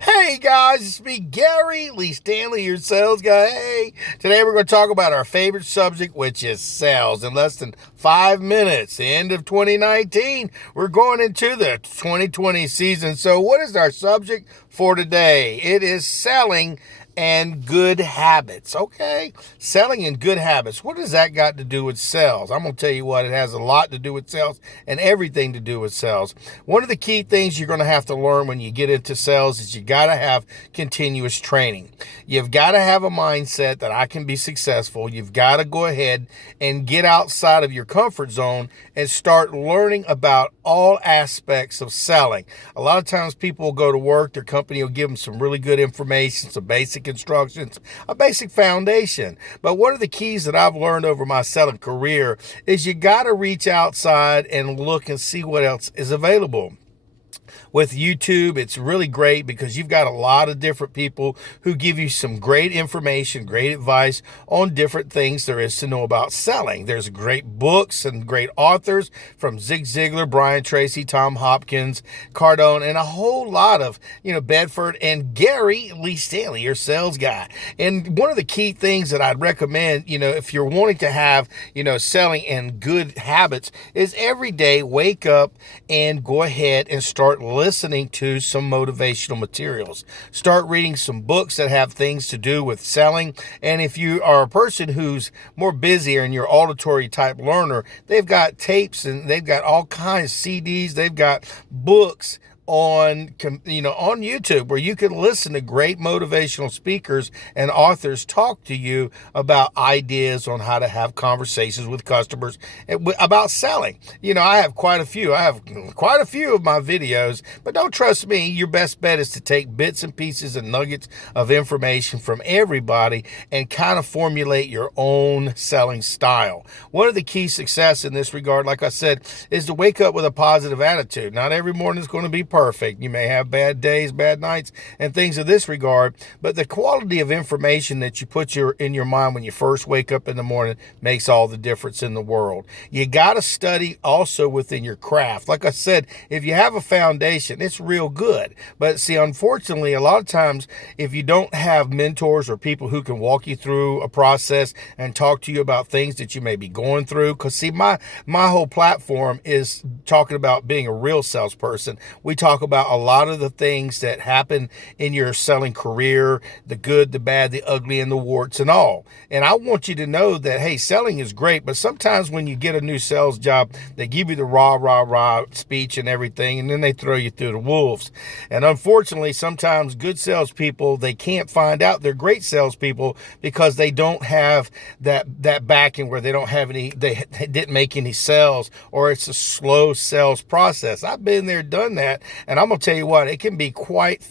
Hey guys, it's me, Gary Lee Stanley, your sales guy. Hey, today we're going to talk about our favorite subject, which is sales. In less than 5 minutes, the end of 2019, we're going into the 2020 season. So, what is our subject for today? It is selling and good habits. Okay, selling and good habits. What does that got to do with sales? I'm going to tell you what, it has a lot to do with sales and everything to do with sales. One of the key things you're going to have to learn when you get into sales is you got to have continuous training. You've got to have a mindset that I can be successful. You've got to go ahead and get outside of your comfort zone and start learning about all aspects of selling. A lot of times people will go to work, their company will give them some really good information, some basic instructions, a basic foundation. But one of the keys that I've learned over my selling career is you got to reach outside and look and see what else is available. With YouTube, it's really great because you've got a lot of different people who give you some great information, great advice on different things there is to know about selling. There's great books and great authors from Zig Ziglar, Brian Tracy, Tom Hopkins, Cardone, and a whole lot of, Bedford and Gary Lee Stanley, your sales guy. And one of the key things that I'd recommend, if you're wanting to have, selling and good habits is every day wake up and go ahead and start listening to some motivational materials. Start reading some books that have things to do with selling. And if you are a person who's more busier and you're auditory type learner, they've got tapes and they've got all kinds of CDs. They've got books on YouTube where you can listen to great motivational speakers and authors talk to you about ideas on how to have conversations with customers about selling. I have quite a few. I have quite a few of my videos, but don't trust me. Your best bet is to take bits and pieces and nuggets of information from everybody and kind of formulate your own selling style. One of the key success in this regard, like I said, is to wake up with a positive attitude. Not every morning is going to be perfect. You may have bad days, bad nights, and things of this regard, but the quality of information that you put in your mind when you first wake up in the morning makes all the difference in the world. You got to study also within your craft. Like I said, if you have a foundation, it's real good. But see, unfortunately, a lot of times, if you don't have mentors or people who can walk you through a process and talk to you about things that you may be going through, because see, my whole platform is talking about being a real salesperson. We talk about a lot of the things that happen in your selling career, the good, the bad, the ugly, and the warts and all. And I want you to know that, hey, selling is great, but sometimes when you get a new sales job, they give you the rah, rah, rah speech and everything, and then they throw you through the wolves. And unfortunately, sometimes good salespeople, they can't find out they're great salespeople because they don't have that backing where they didn't make any sales, or it's a slow sales process. I've been there, done that. And I'm going to tell you what, it can be quite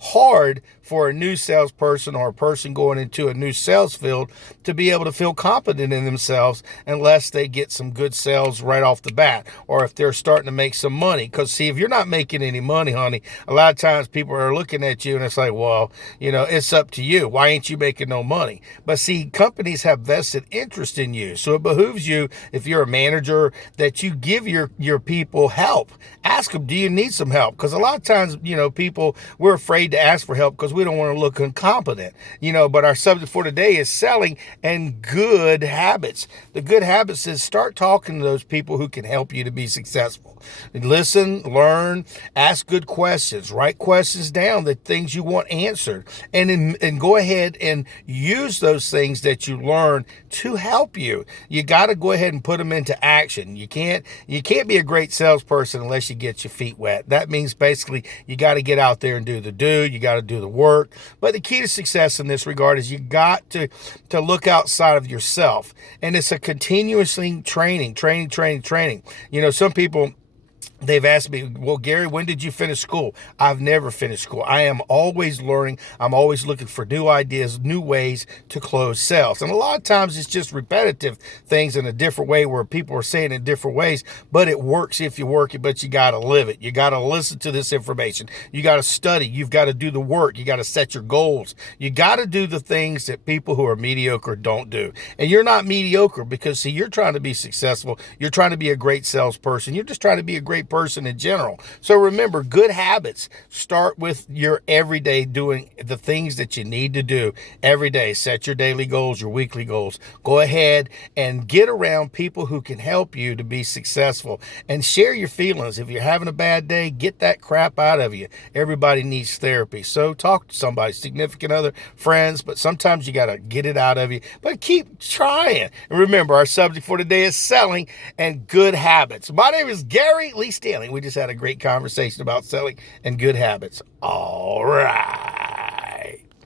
hard for a new salesperson or a person going into a new sales field to be able to feel confident in themselves unless they get some good sales right off the bat, or if they're starting to make some money. Because see, if you're not making any money, honey, a lot of times people are looking at you and it's like, well, it's up to you. Why ain't you making no money? But see, companies have vested interest in you. So it behooves you, if you're a manager, that you give your people help. Ask them, do you need some help? Because a lot of times, people, we're afraid to ask for help because we don't want to look incompetent, but our subject for today is selling and good habits. The good habits is start talking to those people who can help you to be successful. Listen, learn, ask good questions, write questions down, the things you want answered, and go ahead and use those things that you learn to help you. You got to go ahead and put them into action. You can't be a great salesperson unless you get your feet wet. That means basically you got to get out there and do the you got to do the work. But the key to success in this regard is you got to look outside of yourself. And it's a continuously training. Some people, they've asked me, well, Gary, when did you finish school? I've never finished school. I am always learning. I'm always looking for new ideas, new ways to close sales. And a lot of times it's just repetitive things in a different way where people are saying it different ways, but it works if you work it, but you got to live it. You got to listen to this information. You got to study. You've got to do the work. You got to set your goals. You got to do the things that people who are mediocre don't do. And you're not mediocre because, see, you're trying to be successful. You're trying to be a great salesperson. You're just trying to be a great person in general. So remember, good habits start with your everyday doing the things that you need to do every day. Set your daily goals, your weekly goals. Go ahead and get around people who can help you to be successful, and share your feelings. If you're having a bad day, get that crap out of you. Everybody needs therapy. So talk to somebody, significant other, friends, but sometimes you got to get it out of you. But keep trying. And remember, our subject for today is selling and good habits. My name is Gary Lee Stanley. We just had a great conversation about selling and good habits. All right.